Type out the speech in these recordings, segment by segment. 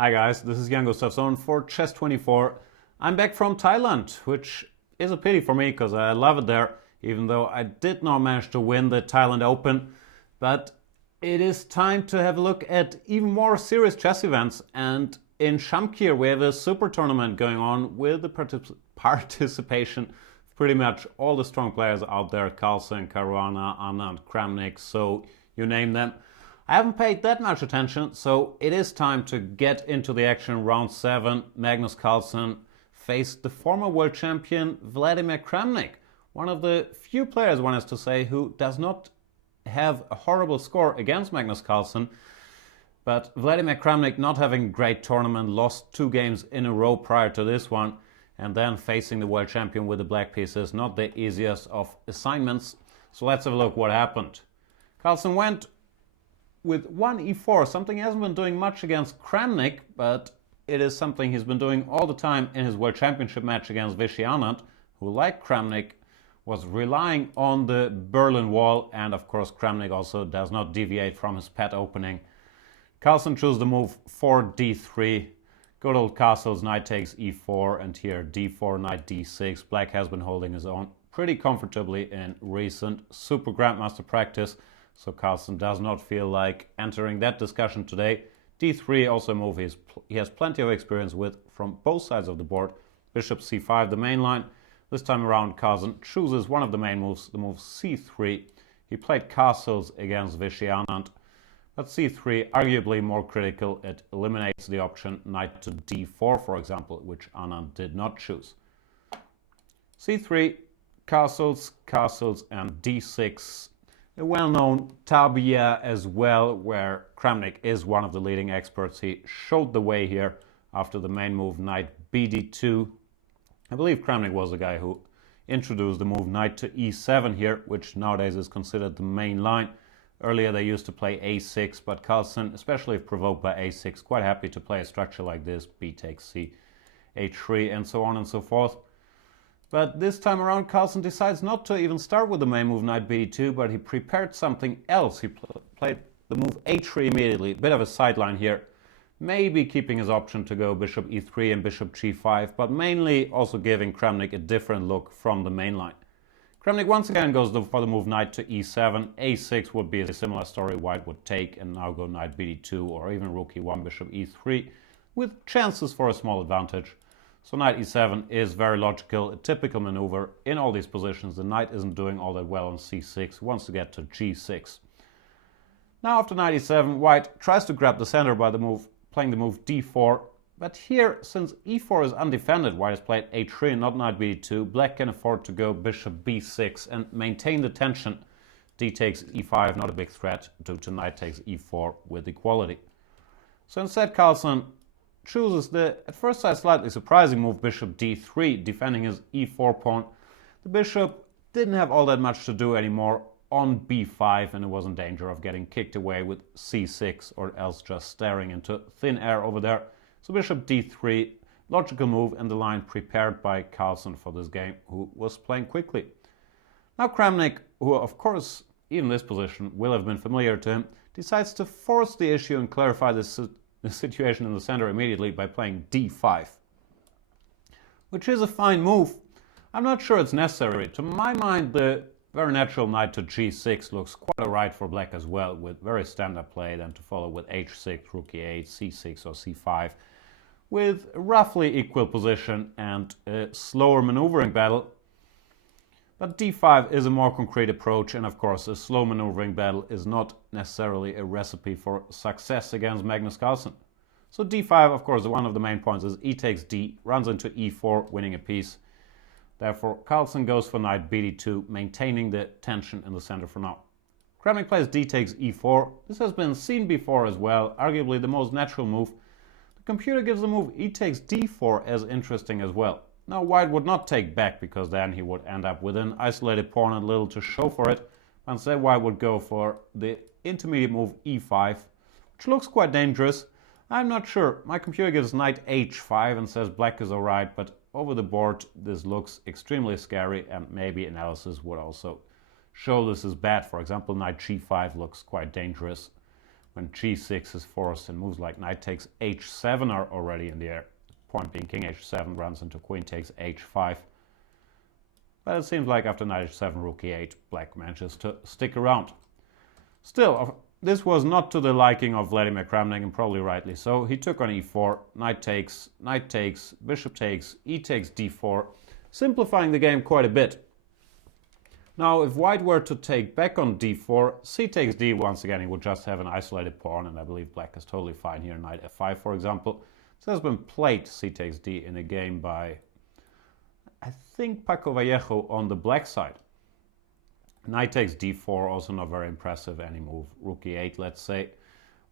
Hi guys, this is Gustafsson for Chess24. I'm back from Thailand, which is a pity for me because I love it there, even though I did not manage to win the Thailand Open. But it is time to have a look at even more serious chess events, and in Shamkir we have a super tournament going on with the participation of pretty much all the strong players out there: Carlsen, Caruana, Kramnik, so you name them. I haven't paid that much attention, so it is time to get into the action. Round 7, Magnus Carlsen faced the former world champion Vladimir Kramnik, one of the few players, one has to say, who does not have a horrible score against Magnus Carlsen. But Vladimir Kramnik, not having a great tournament, lost 2 games in a row prior to this one, and then facing the world champion with the black pieces, not the easiest of assignments. So let's have a look what happened. Carlsen went with 1e4, something he hasn't been doing much against Kramnik, but it is something he's been doing all the time in his World Championship match against Vishy Anand, who, like Kramnik, was relying on the Berlin Wall, and of course Kramnik also does not deviate from his pet opening. Carlsen chose the move 4d3, good old castles, knight takes e4, and here d4, knight d6. Black has been holding his own pretty comfortably in recent Super Grandmaster practice, so Carlsen does not feel like entering that discussion today. d3, also a move he has plenty of experience with from both sides of the board. Bishop c5, the main line. This time around, Carlsen chooses one of the main moves, the move c3. He played castles against Vishy Anand, but c3 arguably more critical. It eliminates the option knight to d4, for example, which Anand did not choose. c3, castles, and d6. A well-known tabia as well, where Kramnik is one of the leading experts. He showed the way here after the main move knight bd2. I believe Kramnik was the guy who introduced the move knight to e7 here, which nowadays is considered the main line. Earlier they used to play a6, but Carlsen, especially if provoked by a6, quite happy to play a structure like this: b takes c, h3, and so on and so forth. But this time around, Carlsen decides not to even start with the main move knight b2, but he prepared something else. He played the move h3 immediately, a bit of a sideline here, maybe keeping his option to go bishop e3 and bishop g5, but mainly also giving Kramnik a different look from the main line. Kramnik once again goes for the move knight to e7. a6 would be a similar story. White would take and now go knight bd2, or even rook e1, bishop e3, with chances for a small advantage. So knight e7 is very logical, a typical maneuver. In all these positions, the knight isn't doing all that well on c6, wants to get to g6. Now after knight e7, white tries to grab the center by playing the move d4. But here, since e4 is undefended, white has played h3 and not knight bd2. Black can afford to go bishop b6 and maintain the tension. D takes e5, not a big threat due to knight takes e4 with equality. So instead, Carlsen chooses the, at first sight, slightly surprising move bishop d3, defending his e4 pawn. The bishop didn't have all that much to do anymore on b5, and it was in danger of getting kicked away with c6, or else just staring into thin air over there. So bishop d3, logical move, and the line prepared by Carlsen for this game, who was playing quickly. Now Kramnik, who of course even this position will have been familiar to him, decides to force the issue and clarify the situation in the center immediately by playing d5, which is a fine move. I'm not sure it's necessary. To my mind, the very natural knight to g6 looks quite alright for black as well, with very standard play, then to follow with h6, rook e8, c6 or c5, with roughly equal position and a slower maneuvering battle. But d5 is a more concrete approach, and of course a slow maneuvering battle is not necessarily a recipe for success against Magnus Carlsen. So d5, of course, one of the main points is e takes d, runs into e4, winning a piece. Therefore, Carlsen goes for knight bd2, maintaining the tension in the center for now. Kramnik plays d takes e4. This has been seen before as well, arguably the most natural move. The computer gives the move e takes d4 as interesting as well. Now white would not take back, because then he would end up with an isolated pawn and little to show for it. Instead, white would go for the intermediate move e5, which looks quite dangerous. I'm not sure. My computer gives knight h5 and says black is alright, but over the board this looks extremely scary, and maybe analysis would also show this is bad. For example, knight g5 looks quite dangerous when g6 is forced, and moves like knight takes h7 are already in the air. Point being king h7 runs into queen takes h5. But it seems like after knight h7, rook e8, black manages to stick around. Still, this was not to the liking of Vladimir Kramnik, and probably rightly so. He took on e4, knight takes, bishop takes, e takes d4, simplifying the game quite a bit. Now, if white were to take back on d4, c takes d, once again, he would just have an isolated pawn, and I believe black is totally fine here. Knight f5, for example. This has been played, c takes d, in a game by, I think, Paco Vallejo on the black side. Knight takes d4, also not very impressive, any move. Rook e8, let's say,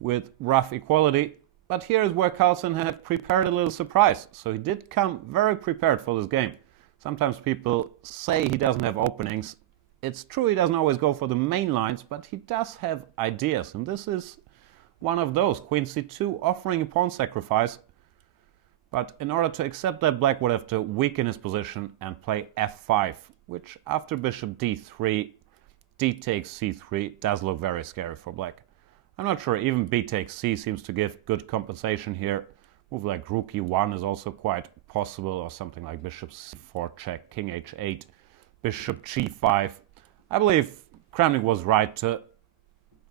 with rough equality. But here is where Carlsen had prepared a little surprise. So he did come very prepared for this game. Sometimes people say he doesn't have openings. It's true he doesn't always go for the main lines, but he does have ideas, and this is one of those. Queen c2 offering a pawn sacrifice, but in order to accept that, black would have to weaken his position and play f5, which after bishop d3, d takes c3 does look very scary for black. I'm not sure, even b takes c seems to give good compensation here. Move like rook e1 is also quite possible, or something like bishop c4 check, king h8, bishop g5. I believe Kramnik was right to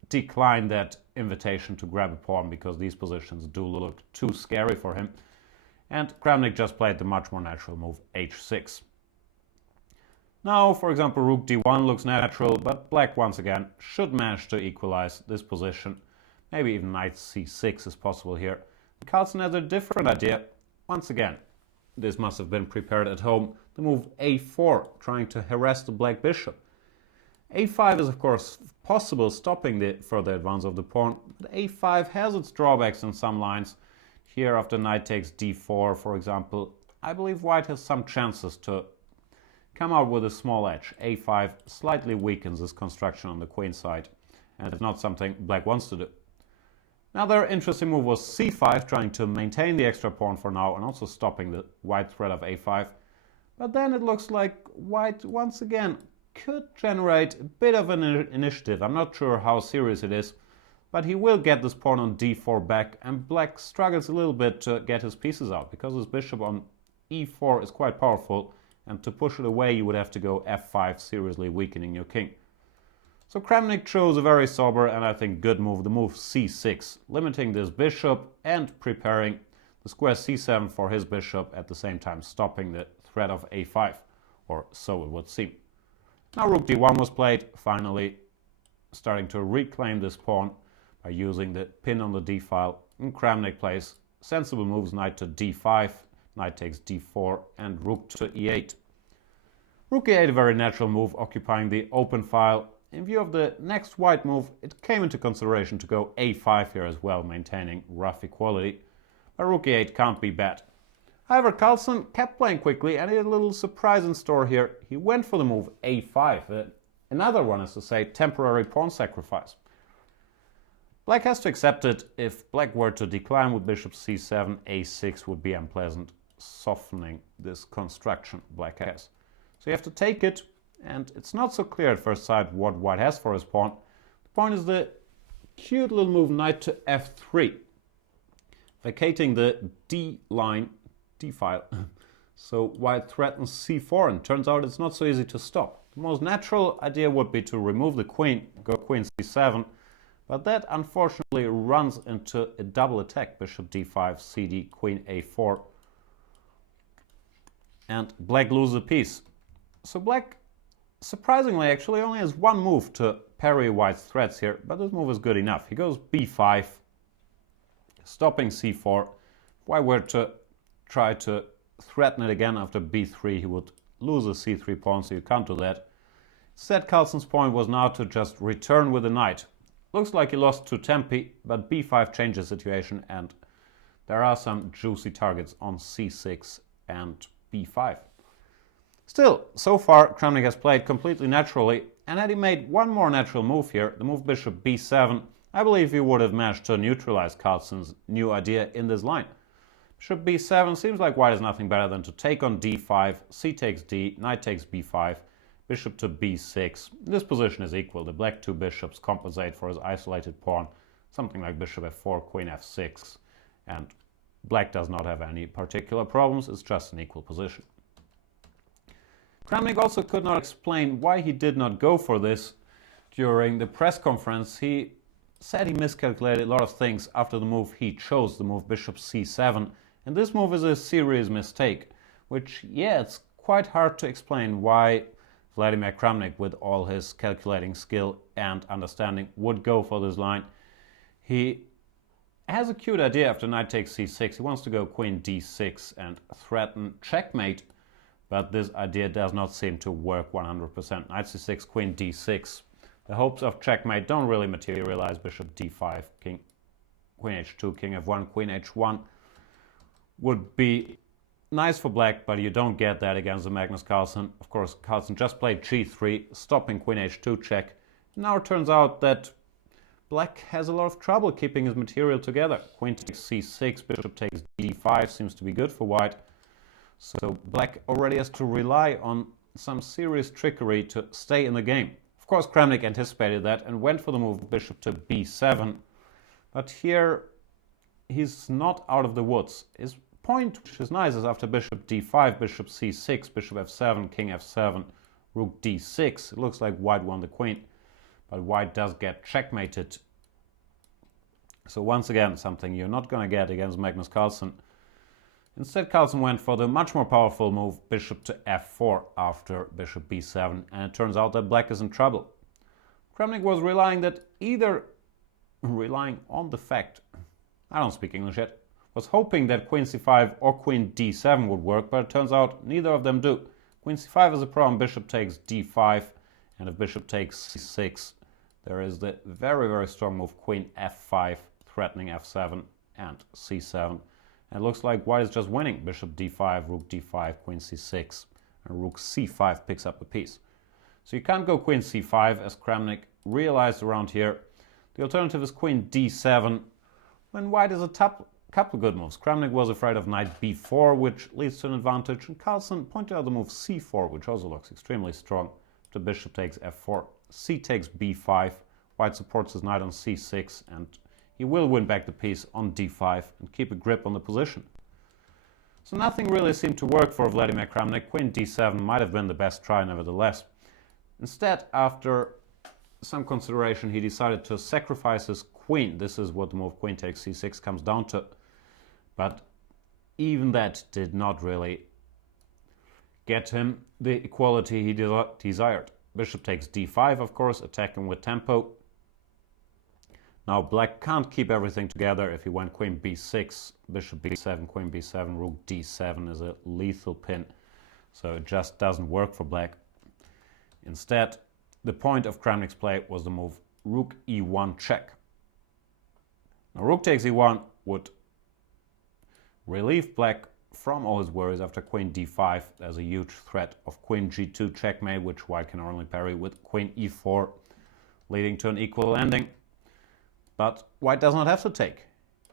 decline that invitation to grab a pawn, because these positions do look too scary for him. And Kramnik just played the much more natural move h6. Now, for example, rook d1 looks natural, but black once again should manage to equalize this position. Maybe even knight c6 is possible here. Carlsen has a different idea. Once again, this must have been prepared at home. The move a4, trying to harass the black bishop. a5 is of course possible, stopping the further advance of the pawn. But a5 has its drawbacks in some lines. Here, after knight takes d4, for example, I believe white has some chances to come out with a small edge. a5 slightly weakens this construction on the queen side, and it's not something black wants to do. Another interesting move was c5, trying to maintain the extra pawn for now and also stopping the white threat of a5. But then it looks like white once again could generate a bit of an initiative. I'm not sure how serious it is, but he will get this pawn on d4 back, and black struggles a little bit to get his pieces out, because his bishop on e4 is quite powerful, and to push it away you would have to go f5, seriously weakening your king. So Kramnik chose a very sober and I think good move, the move c6, limiting this bishop and preparing the square c7 for his bishop, at the same time stopping the threat of a5, or so it would seem. Now rook d1 was played, finally starting to reclaim this pawn by using the pin on the d-file, and Kramnik plays sensible moves, knight to d5, knight takes d4, and rook to e8. Rook e8, a very natural move, occupying the open file. In view of the next white move, it came into consideration to go a5 here as well, maintaining rough equality. But rook e8 can't be bad. However, Carlsen kept playing quickly, and he had a little surprise in store here. He went for the move a5, another one is to say temporary pawn sacrifice. Black has to accept it. If black were to decline with bishop c7, a6 would be unpleasant, softening this construction black has. So you have to take it, and it's not so clear at first sight what white has for his pawn. The point is the cute little move knight to f3, vacating the d line, d file. So white threatens c4, and turns out it's not so easy to stop. The most natural idea would be to remove the queen, go queen c7, but that unfortunately runs into a double attack, bishop d5, cd, queen a4, and black loses a piece. So black, surprisingly, actually only has one move to parry white's threats here, but this move is good enough. He goes b5, stopping c4. If white were to try to threaten it again after b3, he would lose a c3 pawn, so you can't do that. Instead, Carlsen's point was now to just return with the knight. Looks like he lost to tempi, but b5 changes the situation, and there are some juicy targets on c6 and b5. Still, so far, Kramnik has played completely naturally, and had he made one more natural move here, the move bishop b7, I believe he would have managed to neutralize Carlsen's new idea in this line. Bishop b7 seems like white has nothing better than to take on d5, c takes d, knight takes b5, bishop to b6. This position is equal. The black two bishops compensate for his isolated pawn. something like bishop f4, queen f6, and black does not have any particular problems, it's just an equal position. Kramnik also could not explain why he did not go for this during the press conference. He said he miscalculated a lot of things after the move he chose, the move bishop c7, and this move is a serious mistake, which, yeah, it's quite hard to explain why Vladimir Kramnik, with all his calculating skill and understanding, would go for this line. He has a cute idea after knight takes c6. He wants to go queen d6 and threaten checkmate, but this idea does not seem to work 100%. Knight c6, queen d6. The hopes of checkmate don't really materialize. Bishop d5, queen h2, king f1, queen h1 would be nice for black, but you don't get that against the Magnus Carlsen. Of course, Carlsen just played g3, stopping queen h2 check. Now it turns out that black has a lot of trouble keeping his material together. Queen takes c6, bishop takes d5 seems to be good for white. So black already has to rely on some serious trickery to stay in the game. Of course, Kramnik anticipated that and went for the move bishop to b7. But here he's not out of the woods. His point, which is nice, is after bishop d5, bishop c6, bishop f7, king f7, rook d6. It looks like white won the queen, but white does get checkmated. So once again, something you're not going to get against Magnus Carlsen. Instead, Carlsen went for the much more powerful move bishop to f4 after bishop b7, and it turns out that black is in trouble. Kramnik was relying on the fact, I don't speak English yet, was hoping that queen c5 or queen d7 would work, but it turns out neither of them do. Queen c5 is a problem, bishop takes d5, and if bishop takes c6, there is the very, very strong move queen f5, threatening f7 and c7. And it looks like white is just winning. Bishop d5, rook d5, queen c6, and rook c5 picks up a piece. So you can't go queen c5, as Kramnik realized around here. The alternative is queen d7, when white has a couple good moves. Kramnik was afraid of knight b4, which leads to an advantage, and Carlsen pointed out the move c4, which also looks extremely strong. The bishop takes f4, c takes b5, white supports his knight on c6, and he will win back the piece on d5 and keep a grip on the position. So nothing really seemed to work for Vladimir Kramnik. Queen d7 might have been the best try nevertheless. Instead, after some consideration, he decided to sacrifice his queen. This is what the move queen takes c6 comes down to. But even that did not really get him the equality he desired. Bishop takes d5, of course, attacking with tempo. Now black can't keep everything together. If he went queen b6, bishop b7, queen b7, rook d7 is a lethal pin. So it just doesn't work for black. Instead, the point of Kramnik's play was the move rook e1 check. Now rook takes e1 would relieve black from all his worries after queen d5. There's a huge threat of queen g2 checkmate, which white can only parry with queen e4, leading to an equal ending. But white does not have to take.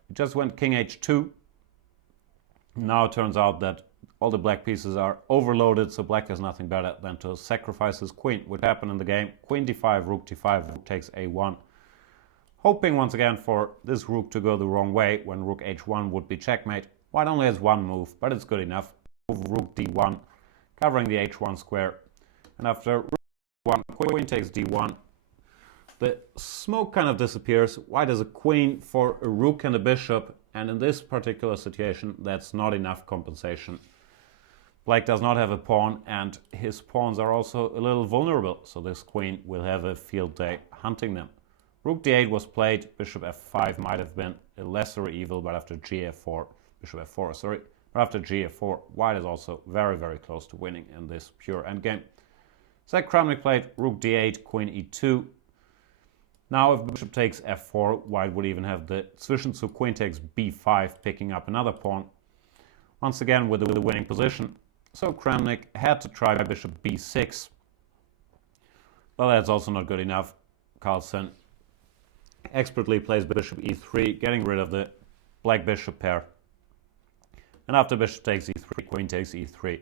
He just went king h2. Now it turns out that all the black pieces are overloaded, so black has nothing better than to sacrifice his queen, which happened in the game. Queen d5, rook d5, rook takes a1. Hoping once again for this rook to go the wrong way when rook h1 would be checkmate. White only has one move, but it's good enough. Move rook d1, covering the h1 square. And after rook d1, queen takes d1. The smoke kind of disappears. White has a queen for a rook and a bishop, and in this particular situation, that's not enough compensation. Black does not have a pawn, and his pawns are also a little vulnerable, so this queen will have a field day hunting them. Rook d8 was played, bishop f5 might have been a lesser evil, but after gf4, but after gf4, white is also very, very close to winning in this pure endgame. Zach Kramnik played rook d8, queen e2. Now if bishop takes f4, white would even have the zwischenzug queen takes b5, picking up another pawn. Once again with the winning position. So Kramnik had to try bishop b6. But that's also not good enough. Carlsen expertly plays bishop e3, getting rid of the black bishop pair. And after bishop takes e3, queen takes e3.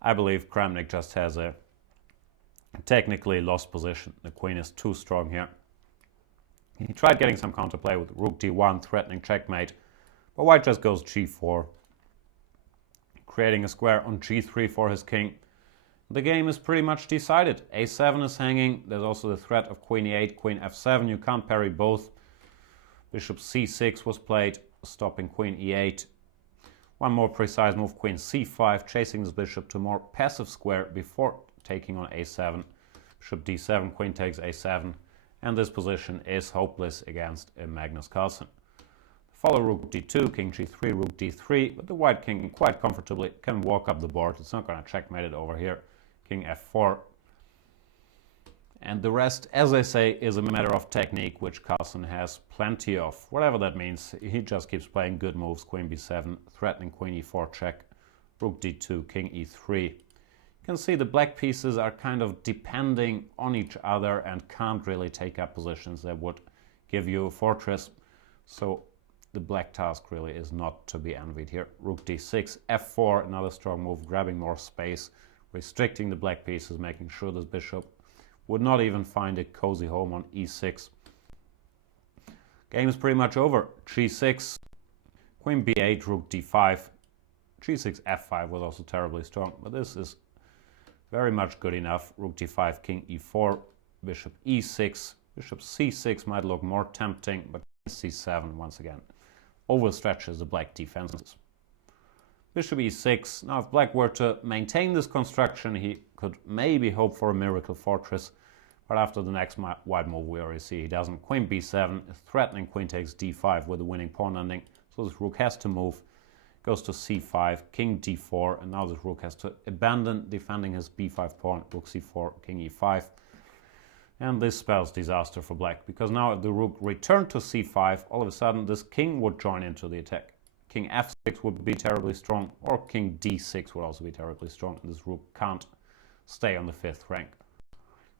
I believe Kramnik just has a technically lost position. The queen is too strong here. He tried getting some counterplay with rook d1, threatening checkmate, but white just goes g4, creating a square on g3 for his king. The game is pretty much decided. a7 is hanging. There's also the threat of queen e8, queen f7. You can't parry both. Bishop c6 was played, stopping queen e8. One more precise move, queen c5, chasing this bishop to a more passive square before taking on a7. Bishop d7, queen takes a7. And this position is hopeless against Magnus Carlsen. Follow rook d2, king g3, rook d3, but the white king quite comfortably can walk up the board. It's not going to checkmate it over here. King f4. And the rest, as I say, is a matter of technique, which Carlsen has plenty of. Whatever that means, he just keeps playing good moves. Queen b7, threatening queen e4 check, rook d2, king e3. You can see the black pieces are kind of depending on each other and can't really take up positions that would give you a fortress. So the black task really is not to be envied here. Rook d6, f4, another strong move, grabbing more space, restricting the black pieces, making sure this bishop would not even find a cozy home on e6. Game is pretty much over. g6, queen b8, rook d5, g6, f5 was also terribly strong, but this is very much good enough. Rook d5, king e4, bishop e6, bishop c6 might look more tempting, but c7 once again overstretches the black defenses. Bishop e6. Now if black were to maintain this construction, he could maybe hope for a miracle fortress, but after the next white move we already see he doesn't. Queen b7, threatening queen takes d5 with a winning pawn ending, so this rook has to move. Goes to c5, king d4, and now this rook has to abandon defending his b5 pawn, rook c4, king e5. And this spells disaster for black, because now if the rook returned to c5, all of a sudden this king would join into the attack. King f6 would be terribly strong, or king d6 would also be terribly strong, and this rook can't stay on the 5th rank.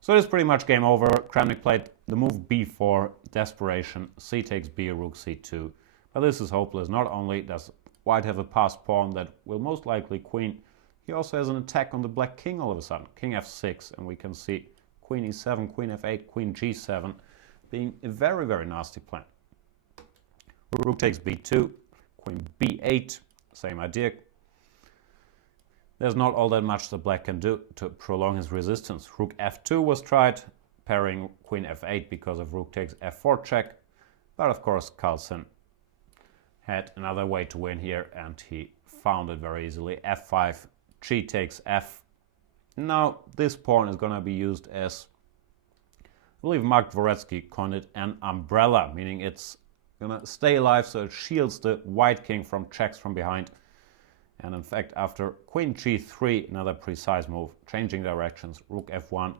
So it is pretty much game over. Kramnik played the move b4, desperation, c takes b, rook c2. But this is hopeless. Not only does white have a passed pawn that will most likely queen, he also has an attack on the black king all of a sudden. King f6, and we can see queen e7, queen f8, queen g7 being a very, very nasty plan. Rook takes b2, queen b8, same idea. There's not all that much that black can do to prolong his resistance. Rook f2 was tried, parrying queen f8 because of rook takes f4 check, but of course Carlsen had another way to win here and he found it very easily. f5, g takes f. Now this pawn is going to be used as, I believe Mark Dvoretsky coined it, an umbrella, meaning it's going to stay alive so it shields the white king from checks from behind. And in fact, after queen g3, another precise move, changing directions, rook f1,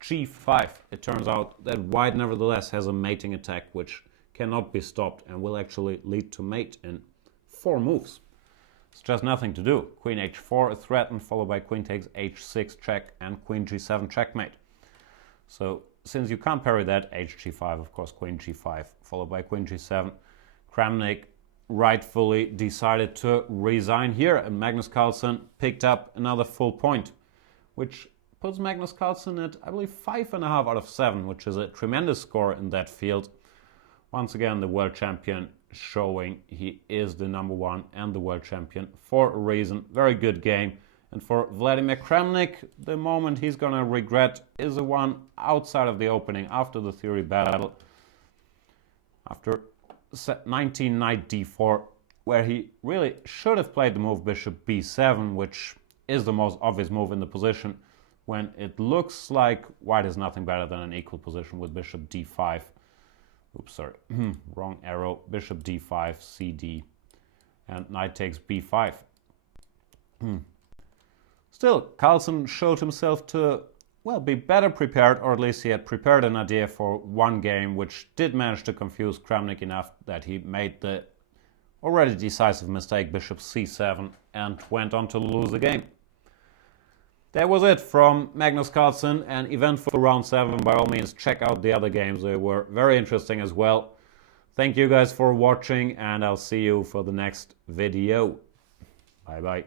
g5, it turns out that white nevertheless has a mating attack which cannot be stopped and will actually lead to mate in 4 moves. It's just nothing to do. Queen h4 is threatened, followed by queen takes h6 check and queen g7 checkmate. So since you can't parry that, hg5, of course, queen g5, followed by queen g7. Kramnik rightfully decided to resign here, and Magnus Carlsen picked up another full point, which puts Magnus Carlsen at, I believe, 5.5 out of 7, which is a tremendous score in that field. Once again, the world champion showing he is the #1 and the world champion for a reason. Very good game. And for Vladimir Kramnik, the moment he's going to regret is the one outside of the opening after the theory battle. After 19 knight d4, where he really should have played the move bishop b7, which is the most obvious move in the position, when it looks like white is nothing better than an equal position with bishop d5. Oops, sorry, wrong arrow. Bishop d5, cd, and knight takes b5. Still, Carlsen showed himself to, well, be better prepared, or at least he had prepared an idea for one game, which did manage to confuse Kramnik enough that he made the already decisive mistake, bishop c7, and went on to lose the game. That was it from Magnus Carlsen, an eventful round 7. By all means, check out the other games. They were very interesting as well. Thank you guys for watching, and I'll see you for the next video. Bye bye.